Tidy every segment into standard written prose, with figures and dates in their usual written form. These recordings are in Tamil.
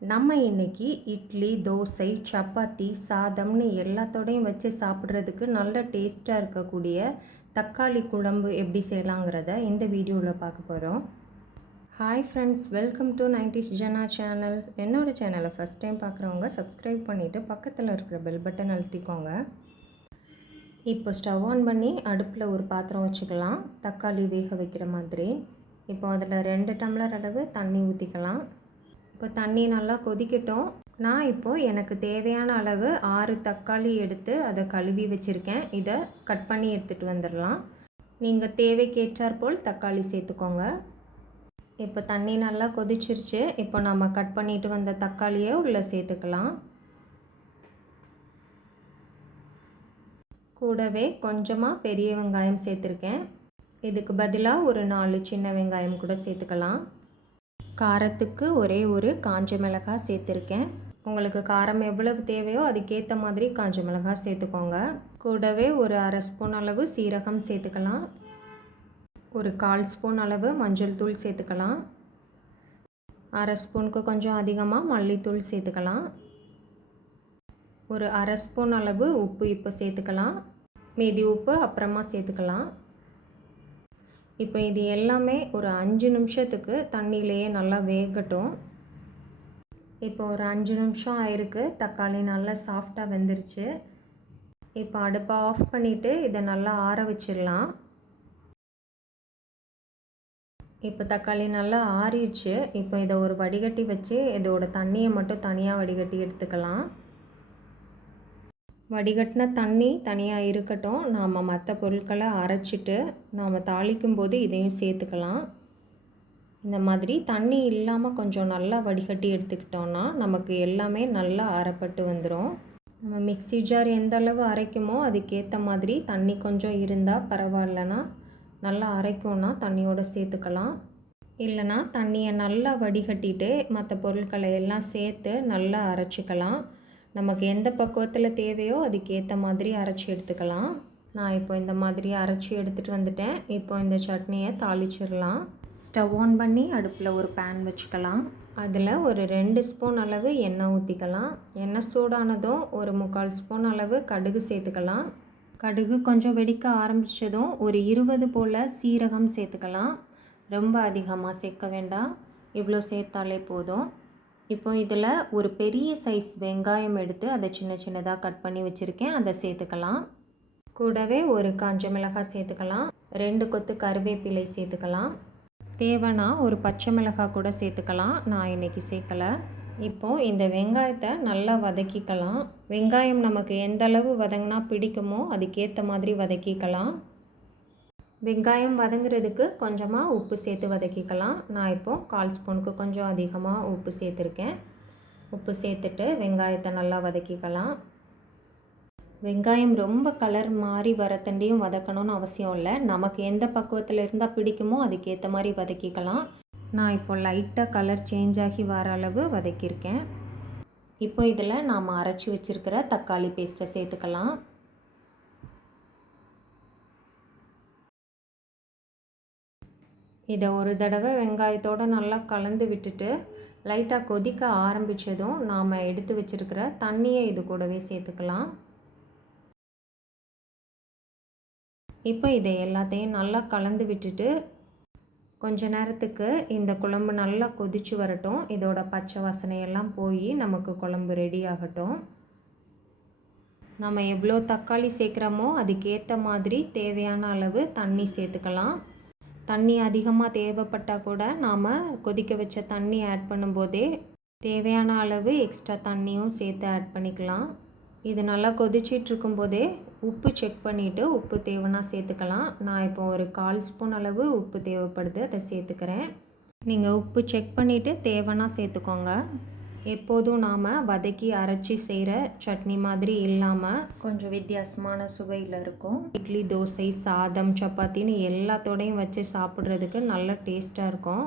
நம்ம இன்னைக்கு இட்லி, தோசை, சப்பாத்தி, சாதம்னு எல்லாத்தோடையும் வச்சு சாப்பிட்றதுக்கு நல்ல டேஸ்ட்டாக இருக்கக்கூடிய தக்காளி குழம்பு எப்படி செய்யலாங்கிறத இந்த வீடியோவில் பார்க்க போகிறோம். Hi friends, welcome to 90s Jana channel. என்னோடய சேனலை ஃபஸ்ட் டைம் பார்க்குறவங்க சப்ஸ்கிரைப் பண்ணிவிட்டு பக்கத்தில் இருக்கிற பெல் பட்டன் அழுத்திக்கோங்க. இப்போ ஸ்டவ் ஆன் பண்ணி அடுப்பில் ஒரு பாத்திரம் வச்சுக்கலாம், தக்காளி வேக வைக்கிற மாதிரி. இப்போ அதில் 2 டம்ளர் அளவு தண்ணி ஊற்றிக்கலாம். இப்போ தண்ணி நல்லா கொதிக்கட்டும். நான் இப்போது எனக்கு தேவையான அளவு 6 தக்காளி எடுத்து அதை கழுவி வச்சுருக்கேன். இதை கட் பண்ணி எடுத்துகிட்டு வந்துடலாம். நீங்கள் தேவைக்கேற்றாற்போல் தக்காளி சேர்த்துக்கோங்க. இப்போ தண்ணி நல்லா கொதிச்சிருச்சு. இப்போ நம்ம கட் பண்ணிட்டு வந்த தக்காளியை உள்ளே சேர்த்துக்கலாம். கூடவே கொஞ்சமாக பெரிய வெங்காயம் சேர்த்துருக்கேன். இதுக்கு பதிலாக ஒரு 4 சின்ன வெங்காயம் கூட சேர்த்துக்கலாம். காரத்துக்கு ஒரே ஒரு காஞ்ச மிளகாய் சேர்த்துருக்கேன். உங்களுக்கு காரம் எவ்வளவு தேவையோ அதுக்கேற்ற மாதிரி காஞ்ச மிளகாய் சேர்த்துக்கோங்க. கூடவே ஒரு 1/2 ஸ்பூன் அளவு சீரகம் சேர்த்துக்கலாம். ஒரு 1/4 ஸ்பூன் அளவு மஞ்சள் தூள் சேர்த்துக்கலாம். 1/2 ஸ்பூனுக்கு கொஞ்சம் அதிகமாக மல்லித்தூள் சேர்த்துக்கலாம். ஒரு 1/2 ஸ்பூன் அளவு உப்பு இப்போ சேர்த்துக்கலாம். மீதி உப்பு அப்புறமா சேர்த்துக்கலாம். இப்போ இது எல்லாமே ஒரு 5 நிமிஷத்துக்கு தண்ணியிலேயே நல்லா வேகட்டும். இப்போ ஒரு 5 நிமிஷம் ஆயிருக்கு. தக்காளி நல்லா சாஃப்டாக வெந்துருச்சு. இப்போ அடுப்பை ஆஃப் பண்ணிவிட்டு இதை நல்லா ஆற வச்சிடலாம். இப்போ தக்காளி நல்லா ஆறிடுச்சு. இப்போ இதை ஒரு வடிகட்டி வச்சு இதோட தண்ணியை மட்டும் தனியாக வடிகட்டி எடுத்துக்கலாம். வடிகட்டின தண்ணி தனியாக இருக்கட்டும். நாம் மற்ற பொருட்களை அரைச்சிட்டு நாம் தாளிக்கும் போது இதையும் சேர்த்துக்கலாம். இந்த மாதிரி தண்ணி இல்லாமல் கொஞ்சம் நல்லா வடிகட்டி எடுத்துக்கிட்டோன்னா நமக்கு எல்லாமே நல்லா அரைப்பட்டு வந்துடும். நம்ம மிக்ஸி ஜார் எந்த அளவு அரைக்குமோ அதுக்கேற்ற மாதிரி தண்ணி கொஞ்சம் இருந்தால் பரவாயில்லனா, நல்லா அரைக்கும்னா தண்ணியோடு சேர்த்துக்கலாம். இல்லைனா தண்ணியை நல்லா வடிகட்டிட்டு மற்ற பொருட்களை எல்லாம் சேர்த்து நல்லா அரைச்சிக்கலாம். நமக்கு எந்த பக்குவத்தில் தேவையோ அதுக்கேற்ற மாதிரி அரைச்சி எடுத்துக்கலாம். நான் இப்போ இந்த மாதிரி அரைச்சி எடுத்துகிட்டு வந்துட்டேன். இப்போ இந்த சட்னியை தாளிச்சிடலாம். ஸ்டவ் ஆன் பண்ணி அடுப்பில் ஒரு பேன் வச்சுக்கலாம். அதில் ஒரு 2 ஸ்பூன் அளவு எண்ணெய் ஊற்றிக்கலாம். எண்ணெய் சூடானதும் ஒரு 3/4 ஸ்பூன் அளவு கடுகு சேர்த்துக்கலாம். கடுகு கொஞ்சம் வெடிக்க ஆரம்பித்ததும் ஒரு 20 போல் சீரகம் சேர்த்துக்கலாம். ரொம்ப அதிகமாக சேர்க்க வேண்டாம், இவ்வளோ சேர்த்தாலே போதும். இப்போ இதில் ஒரு பெரிய சைஸ் வெங்காயம் எடுத்து அதை சின்ன சின்னதாக கட் பண்ணி வச்சுருக்கேன், அதை சேர்த்துக்கலாம். கூடவே ஒரு காஞ்ச மிளகாய் சேர்த்துக்கலாம். 2 கொத்து கருவேப்பிலை சேர்த்துக்கலாம். தேவைன்னா ஒரு பச்சை மிளகாய் கூட சேர்த்துக்கலாம். நான் இன்றைக்கி சேர்க்கலை. இப்போது இந்த வெங்காயத்தை நல்லா வதக்கிக்கலாம். வெங்காயம் நமக்கு எந்த அளவு வதங்கினா பிடிக்குமோ அதுக்கேற்ற மாதிரி வதக்கிக்கலாம். வெங்காயம் வதங்குறதுக்கு கொஞ்சமாக உப்பு சேர்த்து வதக்கிக்கலாம். நான் இப்போது 1/4 ஸ்பூனுக்கு கொஞ்சம் அதிகமாக உப்பு சேர்த்துருக்கேன். உப்பு சேர்த்துட்டு வெங்காயத்தை நல்லா வதக்கிக்கலாம். வெங்காயம் ரொம்ப கலர் மாறி வரத்தண்டியும் வதக்கணும்னு அவசியம் இல்லை. நமக்கு எந்த பக்குவத்தில் இருந்தால் பிடிக்குமோ அதுக்கேற்ற மாதிரி வதக்கிக்கலாம். நான் இப்போ லைட்டாக கலர் சேஞ்ச் ஆகி வர அளவு வதக்கியிருக்கேன். இப்போ இதில் நாம் அரைச்சி வச்சுருக்கிற தக்காளி பேஸ்ட்டை சேர்த்துக்கலாம். இதை ஒரு தடவை வெங்காயத்தோடு நல்லா கலந்து விட்டுட்டு லைட்டாக கொதிக்க ஆரம்பித்ததும் நாம் எடுத்து வச்சுருக்கிற தண்ணியை இது கூடவே சேர்த்துக்கலாம். இப்போ இதை எல்லாத்தையும் நல்லா கலந்து விட்டுட்டு கொஞ்ச நேரத்துக்கு இந்த குழம்பு நல்லா கொதித்து வரட்டும். இதோட பச்சை வாசனையெல்லாம் போய் நமக்கு குழம்பு ரெடி ஆகட்டும். நம்ம எவ்வளோ தக்காளி சேர்க்குறோமோ அதுக்கேற்ற மாதிரி தேவையான அளவு தண்ணி சேர்த்துக்கலாம். தண்ணி அதிகமாக தேவைப்பட்டால் கூட நாம் கொதிக்க வச்ச தண்ணி ஆட் பண்ணும்போதே தேவையான அளவு எக்ஸ்ட்ரா தண்ணியும் சேர்த்து ஆட் பண்ணிக்கலாம். இது நல்லா கொதிச்சிட்டு இருக்கும்போதே உப்பு செக் பண்ணிவிட்டு உப்பு தேவைன்னா சேர்த்துக்கலாம். நான் இப்போ ஒரு 1/4 ஸ்பூன் அளவு உப்பு தேவைப்படுது, அதை சேர்த்துக்கிறேன். நீங்கள் உப்பு செக் பண்ணிவிட்டு தேவைன்னா சேர்த்துக்கோங்க. எப்போதும் நாம் வதக்கி அரைச்சி செய்கிற சட்னி மாதிரி இல்லாமல் கொஞ்சம் வித்தியாசமான சுவையில் இருக்கும். இட்லி, தோசை, சாதம், சப்பாத்தின்னு எல்லாத்தோடையும் வச்சு சாப்பிட்றதுக்கு நல்ல டேஸ்ட்டாக இருக்கும்.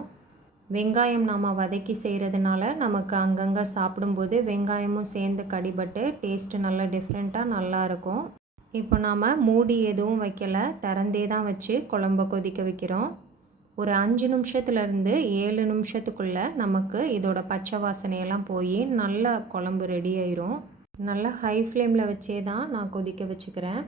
வெங்காயம் நாம் வதக்கி செய்கிறதுனால நமக்கு அங்கங்கே சாப்பிடும்போது வெங்காயமும் சேர்ந்து கடிபட்டு டேஸ்ட்டு நல்லா டிஃப்ரெண்ட்டாக நல்லாயிருக்கும். இப்போ நாம் மூடி எதுவும் வைக்கலை, திறந்தே தான் வச்சு குழம்ப கொதிக்க வைக்கிறோம். ஒரு 5 நிமிஷத்துலேருந்து 7 நிமிஷத்துக்குள்ளே நமக்கு இதோட பச்சை வாசனையெல்லாம் போய் நல்லா குழம்பு ரெடி ஆயிரும். நல்லா ஹை ஃப்ளேமில் வச்சே தான் நான் கொதிக்க வச்சுக்கிறேன்.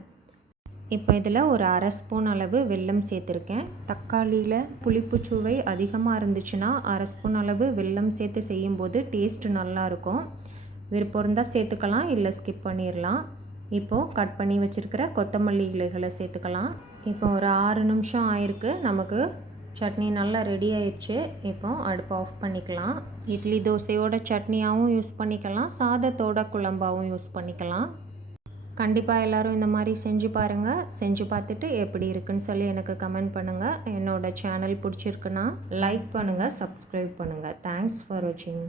இப்போ இதில் ஒரு 1/2 ஸ்பூன் அளவு வெல்லம் சேர்த்துருக்கேன். தக்காளியில் புளிப்பு சுவை அதிகமாக இருந்துச்சுன்னா 1/2 ஸ்பூன் அளவு வெல்லம் சேர்த்து செய்யும்போது டேஸ்ட்டு நல்லாயிருக்கும். விருப்பம் இருந்தால் சேர்த்துக்கலாம், இல்லை ஸ்கிப் பண்ணிடலாம். இப்போது கட் பண்ணி வச்சுருக்கிற கொத்தமல்லி இலைகளை சேர்த்துக்கலாம். இப்போ ஒரு 6 நிமிஷம் ஆயிருக்கு. நமக்கு சட்னி நல்லா ரெடி ஆயிடுச்சு. இப்போ அடுப்பை ஆஃப் பண்ணிக்கலாம். இட்லி தோசையோட சட்னியாகவும் யூஸ் பண்ணிக்கலாம், சாதத்தோட குழம்பாகவும் யூஸ் பண்ணிக்கலாம். கண்டிப்பாக எல்லோரும் இந்த மாதிரி செஞ்சு பாருங்கள். செஞ்சு பார்த்துட்டு எப்படி இருக்குன்னு சொல்லி எனக்கு கமெண்ட் பண்ணுங்கள். என்னோடய சேனல் பிடிச்சிருக்குன்னா லைக் பண்ணுங்கள், சப்ஸ்கிரைப் பண்ணுங்கள். தேங்க்ஸ் ஃபார் வாட்சிங்.